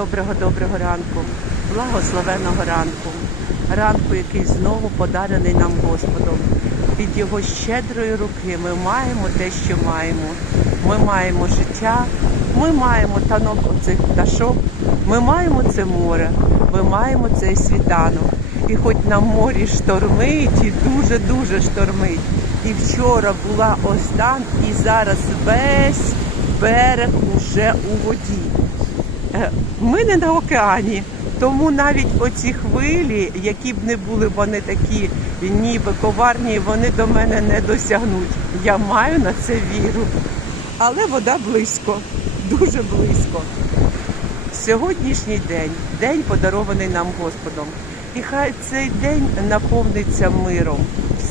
доброго, доброго ранку, благословеного ранку, ранку, який знову подарений нам Господом. Від Його щедрої руки ми маємо те, що маємо. Ми маємо життя, ми маємо танок оцих пташок, ми маємо це море, ми маємо цей світанок. І хоч на морі штормить, і дуже-дуже штормить. І вчора була ось там, і зараз весь берег уже у воді. Ми не на океані, тому навіть оці хвилі, які б не були вони такі, ніби коварні, вони до мене не досягнуть. Я маю на це віру. Але вода близько, дуже близько. Сьогоднішній день, день подарований нам Господом. І хай цей день наповниться миром,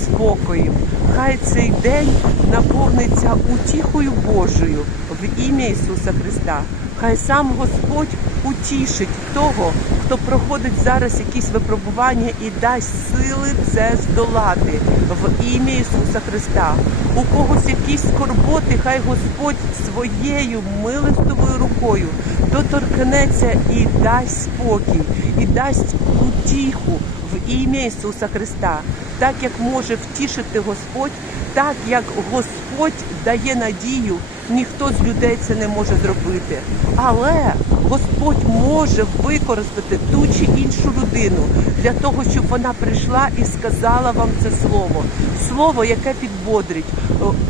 спокоєм. Хай цей день наповниться утіхою Божою в ім'я Ісуса Христа. Хай сам Господь утішить того, хто проходить зараз якісь випробування і дасть сили це здолати в ім'я Ісуса Христа. У когось якісь скорботи, хай Господь своєю милостивою рукою доторкнеться і дасть спокій, і дасть утіху в ім'я Ісуса Христа. Так як може втішити Господь, так як Господь дає надію, ніхто з людей це не може зробити. Але Господь може використати ту чи іншу людину для того, щоб вона прийшла і сказала вам це слово. Слово, яке підбодрить,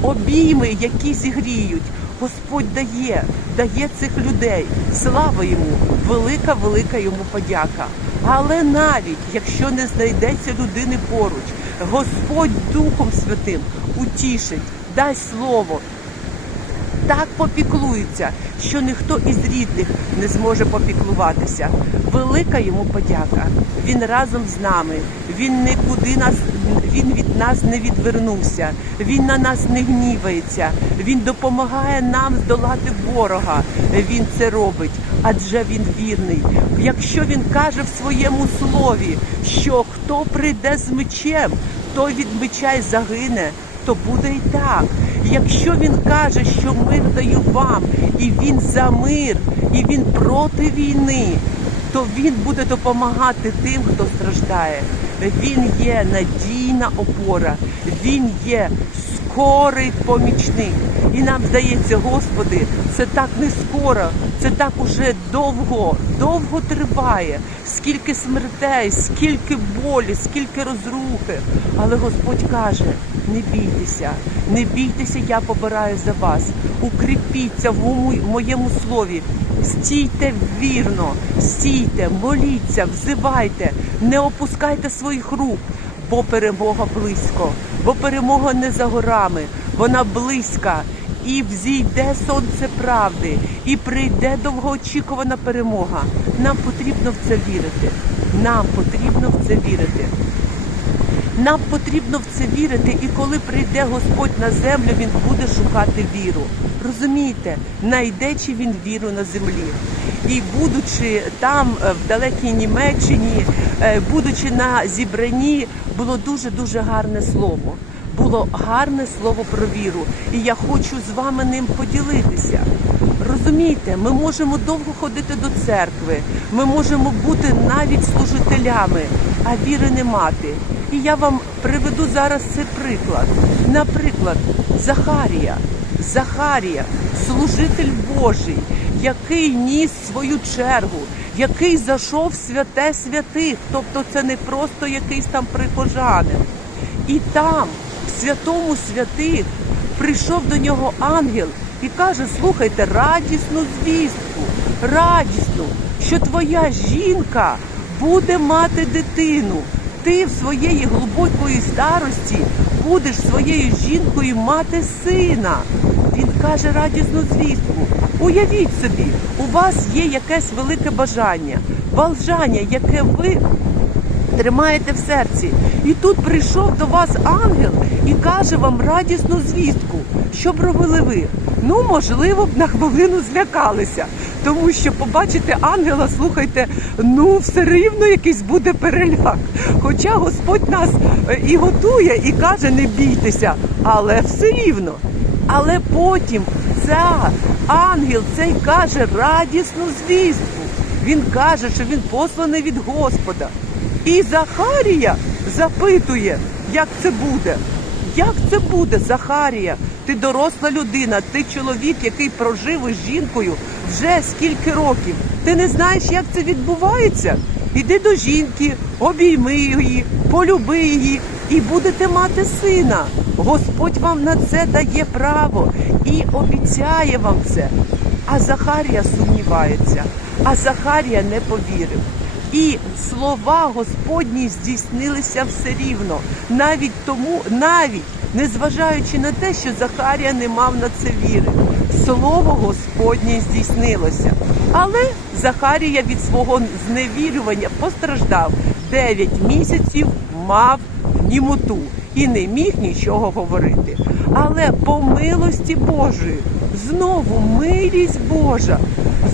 обійми, які зігріють. Господь дає, дає цих людей. Слава йому, велика, велика йому подяка. Але навіть якщо не знайдеться людини поруч, Господь Духом Святим утішить, дасть слово, так попіклується, що ніхто із рідних не зможе попіклуватися. Велика йому подяка. Він разом з нами. Він нікуди нас, він від нас не відвернувся. Він на нас не гнівається. Він допомагає нам здолати ворога. Він це робить, адже він вірний. Якщо він каже в своєму слові, що хто прийде з мечем, той від меча й загине то буде і так. Якщо він каже, що мир даю вам, і він за мир, і він проти війни, то він буде допомагати тим, хто страждає. Він є надійна опора, він є скорий помічник. І нам здається, Господи, це так не скоро, це так уже довго, довго триває. Скільки смертей, скільки болі, скільки розрухи. Але Господь каже: не бійтеся, не бійтеся, я побираю за вас. Укріпіться в моєму слові. Стійте вірно, стійте, моліться, взивайте, не опускайте своїх рук, бо перемога близько, бо перемога не за горами, вона близька. І взійде сонце правди, і прийде довгоочікувана перемога. Нам потрібно в це вірити. Нам потрібно в це вірити. Нам потрібно в це вірити, і коли прийде Господь на землю, він буде шукати віру. Розумієте, найдечі він віру на землі. І будучи там, е, в далекій Німеччині, е, будучи на зібранні, було дуже дуже гарне слово. Було гарне слово про віру, і я хочу з вами ним поділитися. Розумієте, ми можемо довго ходити до церкви, ми можемо бути навіть служителями, а віри не мати. І я вам приведу зараз цей приклад. Наприклад, Захарія. Захарія, служитель Божий, який ніс свою чергу, який зайшов в святе святих, тобто це не просто якийсь там прихожанин. І там, святому святих, прийшов до нього ангел і каже: слухайте, радісну звістку, радісну, що твоя жінка буде мати дитину. Ти в своєї глибокої старості будеш своєю жінкою мати сина. Він каже радісну звістку. Уявіть собі, у вас є якесь велике бажання, бажання, яке ви тримаєте в серці. І тут прийшов до вас ангел і каже вам радісну звістку. Що б робили ви? Ну, можливо, б на хвилину злякалися, тому що побачити ангела, слухайте, ну все рівно якийсь буде переляк. Хоча Господь нас е, і готує, і каже, не бійтеся, але все рівно. Але потім ця ангел цей каже радісну звістку. Він каже, що він посланий від Господа. І Захарія запитує, як це буде. Як це буде, Захарія? Ти доросла людина, ти чоловік, який прожив із жінкою вже скільки років. Ти не знаєш, як це відбувається? Іди до жінки, обійми її, полюби її і будете мати сина. Господь вам на це дає право і обіцяє вам це. А Захарія сумнівається, а Захарія не повірив. І слова Господні здійснилися все рівно, навіть тому, навіть незважаючи на те, що Захарія не мав на це віри. Слово Господнє здійснилося. Але Захарія від свого зневірювання постраждав. Дев'ять місяців мав німоту і не міг нічого говорити. Але по милості Божої знову милість Божа,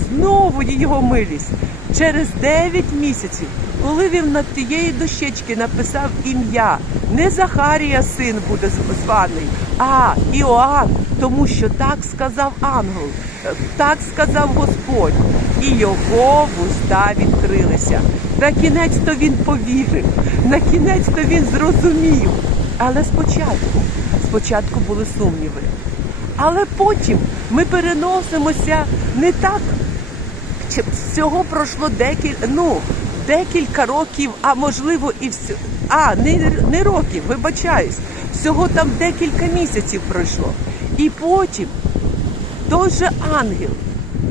знову його милість. Через 9 місяців, коли він над тієї дощечки написав ім'я, не Захарія син буде званий, а Іоанн, тому що так сказав ангел, е, так сказав Господь, і його вуста відкрилися. На кінець то він повірив, на кінець то він зрозумів. Але спочатку, спочатку були сумніви. Але потім ми переносимося не так чи всього пройшло декілька, ну, декілька років, а можливо і всі, а не, не років, вибачаюсь, всього там декілька місяців пройшло. І потім той же ангел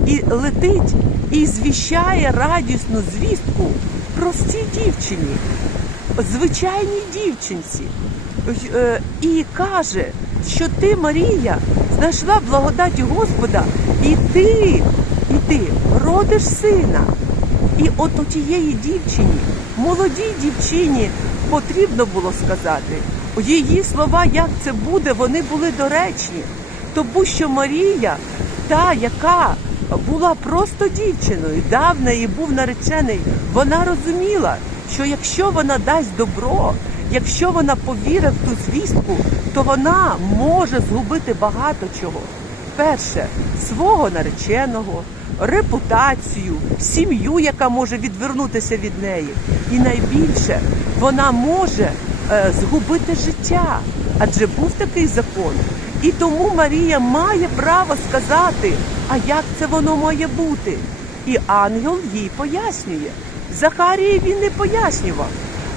і летить і звіщає радісну звістку простій дівчині, звичайній дівчинці. Е, І каже, що ти, Марія, знайшла благодать Господа, і ти, ти родиш сина. І от у тієї дівчині, молодій дівчині, потрібно було сказати. Її слова, як це буде, вони були доречні. Тому що Марія, та, яка була просто дівчиною, да, в неї був наречений, вона розуміла, що якщо вона дасть добро, якщо вона повірить в ту звістку, то вона може згубити багато чого. Перше, свого нареченого, репутацію, сім'ю, яка може відвернутися від неї. І найбільше вона може е, згубити життя, адже був такий закон. І тому Марія має право сказати, а як це воно має бути. І ангел їй пояснює. Захарії він не пояснював,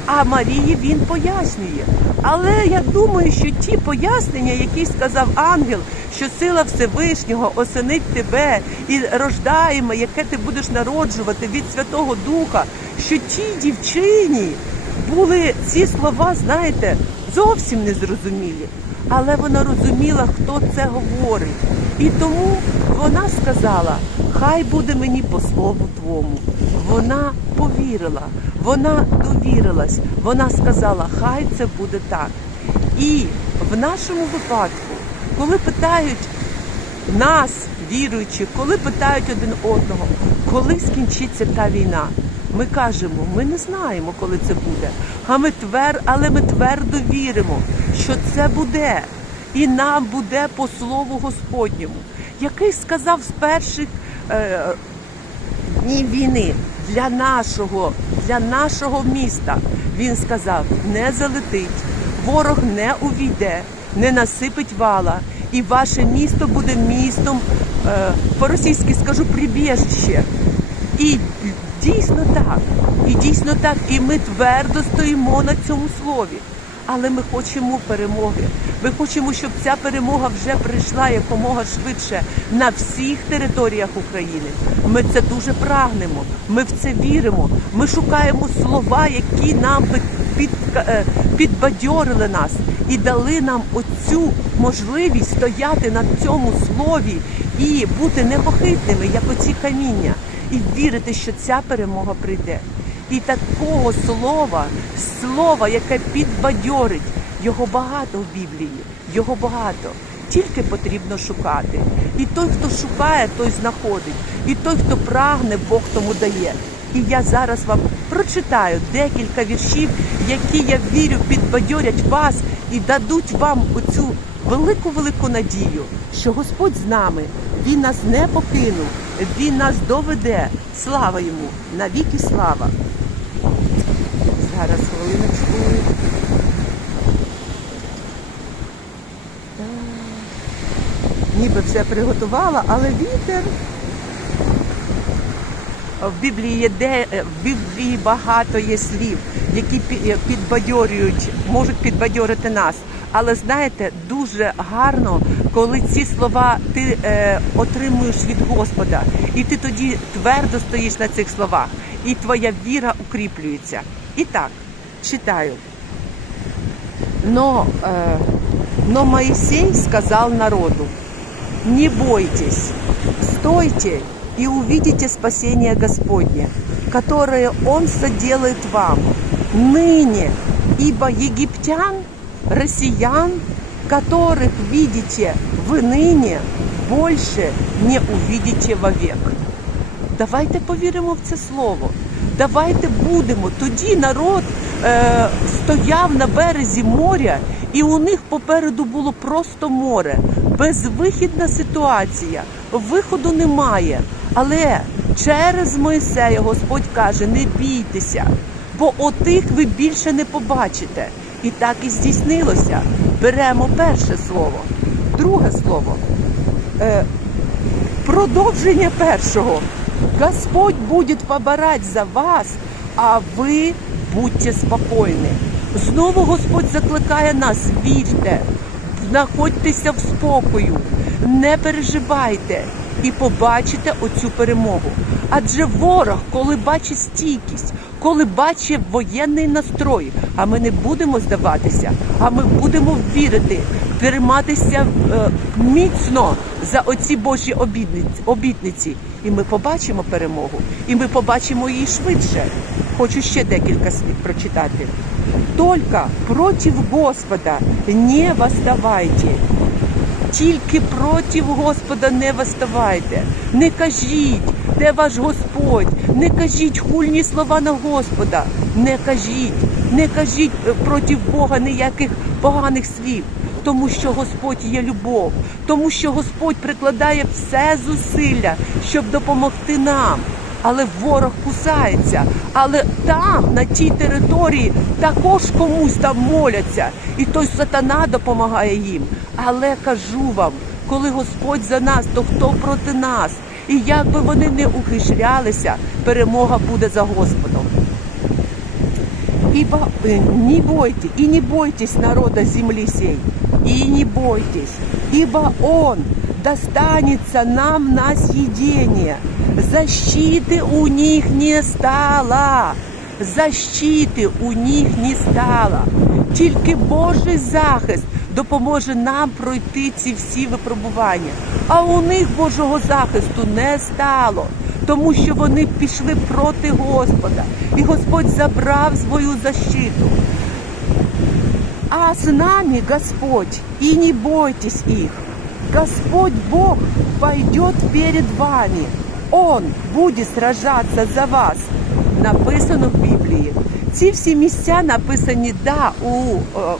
а Марії він пояснює. Але я думаю, що ті пояснення, які сказав ангел, що сила Всевишнього осенить тебе і рождаємо, яке ти будеш народжувати від Святого Духа, що тій дівчині були ці слова, знаєте, зовсім незрозумілі. Але вона розуміла, хто це говорить. І тому вона сказала: Хай буде мені по слову твому. Вона повірила, вона довірилась, вона сказала, хай це буде так. І в нашому випадку, коли питають нас, віруючих, коли питають один одного, коли скінчиться та війна, ми кажемо, ми не знаємо, коли це буде. А ми твер, але ми твердо віримо, що це буде, і нам буде по слову Господньому, який сказав з перших е, днів війни для нашого, для нашого міста. Він сказав: не залетить, ворог не увійде, не насипить вала, і ваше місто буде містом, е, по-російськи скажу, прибіжище. І дійсно так, і дійсно так, і ми твердо стоїмо на цьому слові. Але ми хочемо перемоги. Ми хочемо, щоб ця перемога вже прийшла якомога швидше на всіх територіях України. Ми це дуже прагнемо. Ми в це віримо. Ми шукаємо слова, які нам е, підбадьорили нас і дали нам оцю можливість стояти на цьому слові і бути непохитними, як оці каміння, і вірити, що ця перемога прийде. І такого слова, слова, яке підбадьорить, його багато в Біблії, його багато. Тільки потрібно шукати. І той, хто шукає, той знаходить. І той, хто прагне, Бог тому дає. І я зараз вам прочитаю декілька віршів, які я вірю, підбадьорять вас і дадуть вам оцю велику велику надію, що Господь з нами, Він нас не покинув, Він нас доведе. Слава йому! Навіки слава! Зараз хвилиночку. Ніби все приготувала, але вітер. В Біблії є де в Біблії багато є слів, які підбадьорюють, можуть підбадьорити нас. Але знаєте, дуже гарно, коли ці слова ти е, отримуєш від Господа, і ти тоді твердо стоїш на цих словах, і твоя віра укріплюється. І так, читаю. Но, э, но Моисей сказал народу, не бойтесь, стойте и увидите спасение Господне, которое Он соделает вам ныне, ибо египтян, россиян, которых видите вы ныне, больше не увидите вовек. Давайте повіримо в це слово. Давайте будемо. Тоді народ е, стояв на березі моря, і у них попереду було просто море. Безвихідна ситуація. Виходу немає. Але через Мойсея Господь каже: не бійтеся, бо отих ви більше не побачите. І так і здійснилося. Беремо перше слово, друге слово. Е, продовження першого. Господь буде побирати за вас, а ви будьте спокійні. Знову Господь закликає нас, вірте, знаходьтеся в спокою, не переживайте і побачите оцю перемогу. Адже ворог, коли бачить стійкість, коли бачить воєнний настрой, а ми не будемо здаватися, а ми будемо вірити, триматися е, міцно за оці Божі обітниці. І ми побачимо перемогу, і ми побачимо її швидше. Хочу ще декілька слів прочитати. Только против Господа не восставайте. Тільки проти Господа не восставайте. Не кажіть, де ваш Господь, не кажіть хульні слова на Господа. Не кажіть, не кажіть е, проти Бога ніяких поганих слів. Тому що Господь є любов, тому що Господь прикладає все зусилля, щоб допомогти нам. Але ворог кусається. Але там, на тій території, також комусь там моляться. І той сатана допомагає їм. Але кажу вам, коли Господь за нас, то хто проти нас? І як би вони не ухишлялися, перемога буде за Господом. Ибо э, не бойте, и не бойтесь народа земли сей, и не бойтесь, ибо Он достанется нам на съедение. Защиты у них не стало. Защити у них не стало. Тільки Божий захист допоможе нам пройти ці всі випробування. А у них Божого захисту не стало, тому що вони пішли проти Господа, і Господь забрав свою защиту. А с нами Господь, и не бойтесь их. Господь Бог пойдет перед вами. Он будет сражаться за вас. Написано в Біблії. Ці всі місця написані да, у е,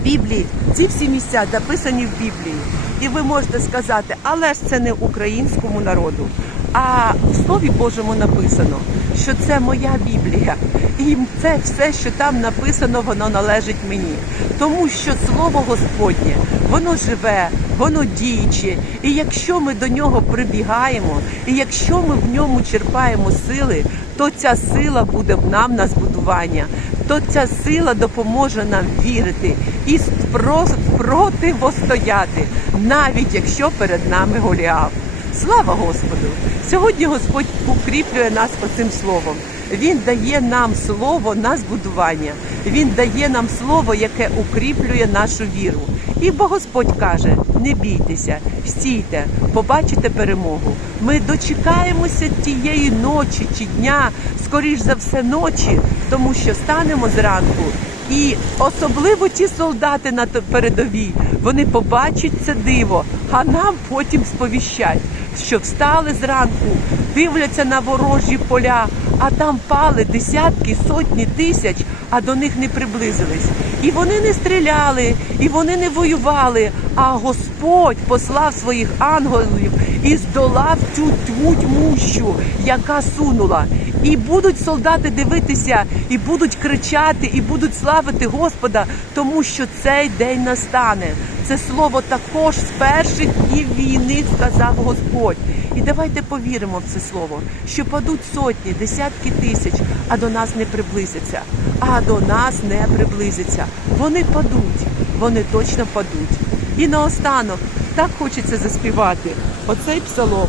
в Біблії. Ці всі місця записані в Біблії. І ви можете сказати, але ж це не українському народу. А в Слові Божому написано, що це моя Біблія. І це все, що там написано, воно належить мені. Тому що Слово Господнє, воно живе, воно діюче. І якщо ми до нього прибігаємо, і якщо ми в ньому черпаємо сили, то ця сила буде в нам на збудування, то ця сила допоможе нам вірити і спро- противостояти, навіть якщо перед нами Голіаф. Слава Господу! Сьогодні Господь укріплює нас оцим словом. Він дає нам слово на збудування. Він дає нам слово, яке укріплює нашу віру. І Господь каже: не бійтеся, стійте, побачите перемогу. Ми дочекаємося тієї ночі чи дня, скоріш за все ночі, тому що станемо зранку. І особливо ті солдати на передовій, вони побачать це диво, а нам потім сповіщать, що встали зранку, дивляться на ворожі поля, а там пали десятки, сотні тисяч, а до них не приблизились. І вони не стріляли, і вони не воювали. А Господь послав своїх ангелів і здолав цю тьму тьмущу, яка сунула. І будуть солдати дивитися, і будуть кричати, і будуть славити Господа, тому що цей день настане. Це слово також з перших днів війни сказав Господь. І давайте повіримо в це слово, що падуть сотні, десятки тисяч, а до нас не приблизяться. А до нас не приблизяться. Вони падуть, вони точно падуть. І наостанок так хочеться заспівати. Оцей псалом.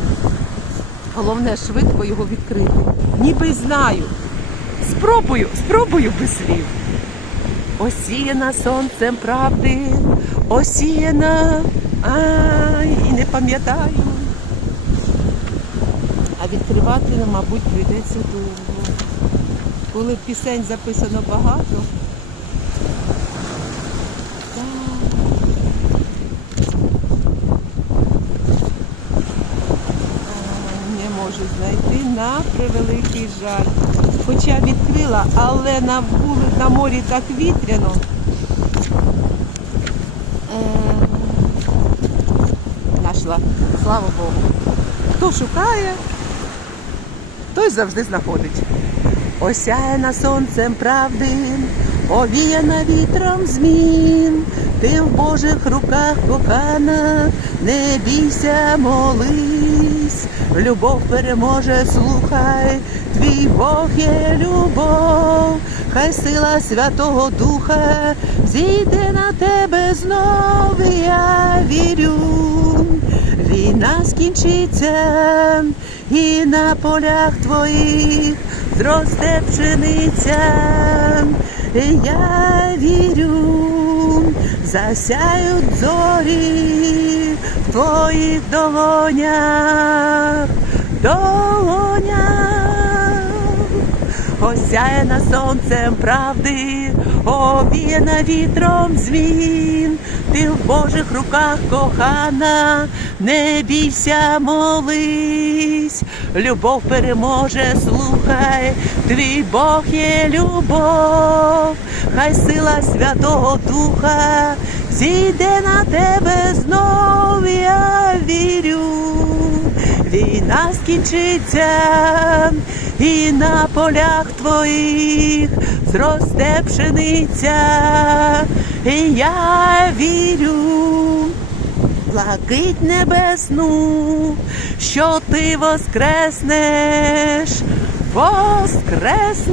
Головне швидко його відкрити. Ніби знаю. Спробую, спробую без слів. Осіяна сонцем правди, осіяна, ай, і не пам'ятаю. А відкривати, мабуть, прийдеться довго. Коли пісень записано багато. так. А, Не можу знайти на превеликий жаль. Хоча відкрила, але на вули, на морі так вітряно. Е, Нашла, слава Богу. Хто шукає, той завжди знаходить. Осяяна сонцем правди, овіяна вітром змін. Ти в Божих руках кохана, не бійся, молись, любов переможе, слухай, твій Бог є любов, хай сила Святого Духа зійде на тебе знов, я вірю. Війна скінчиться, і на полях твоїх зросте пшениця. Я вірю, засяють зорі в твоїх долонях, долонях. Осяяна сонцем правди, обіяна вітром змін, ти в Божих руках кохана, не бійся, молись, любов переможе, слухай, твій Бог є любов, хай сила Святого Духа зійде на тебе знов, я вірю. Війна скінчиться, і на полях твоїх зросте пшениця, і я вірю, блакить небесну, що ти воскреснеш, воскреснеш,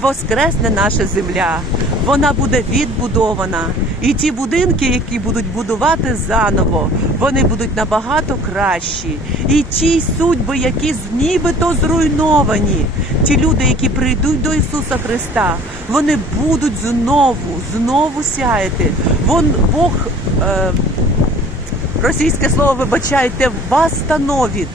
воскресне наша земля. Вона буде відбудована. І ті будинки, які будуть будувати заново, вони будуть набагато кращі. І ті судьби, які нібито зруйновані, ті люди, які прийдуть до Ісуса Христа, вони будуть знову, знову сяяти. Вон Бог. Е, російське слово, вибачайте, восстановить,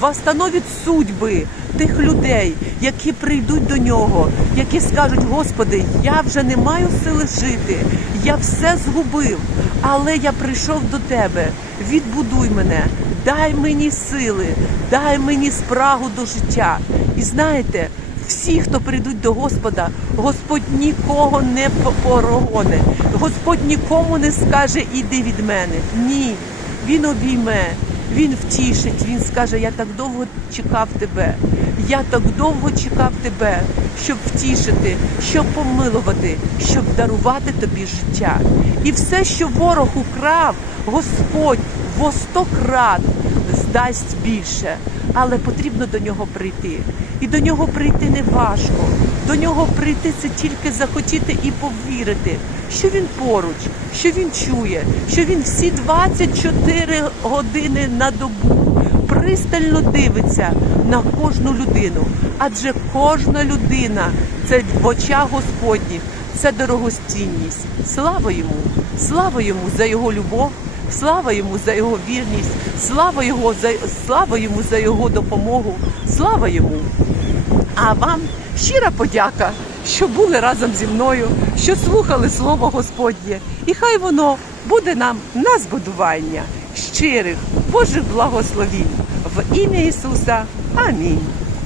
восстановить судьби тих людей, які прийдуть до нього, які скажуть, Господи, я вже не маю сили жити, я все згубив, але я прийшов до Тебе, відбудуй мене, дай мені сили, дай мені спрагу до життя. І знаєте, всі, хто прийдуть до Господа, Господь нікого не по- порогоне, Господь нікому не скаже іди від мене. Ні, Він обійме, Він втішить, Він скаже, я так довго чекав тебе, я так довго чекав тебе, щоб втішити, щоб помилувати, щоб дарувати тобі життя. І все, що ворог украв, Господь во сто крат здасть більше, але потрібно до нього прийти. І до нього прийти не важко. До нього прийти це тільки захотіти і повірити, що він поруч, що він чує, що він всі 24 години на добу пристально дивиться на кожну людину. Адже кожна людина це в очах Господніх, це дорогоцінність. Слава йому! Слава йому за його любов, слава йому за його вірність, слава його за слава йому за його допомогу, слава йому. А вам щира подяка, що були разом зі мною, що слухали слово Господнє. І хай воно буде нам на збудування щирих, Божих благословінь в ім'я Ісуса. Амінь.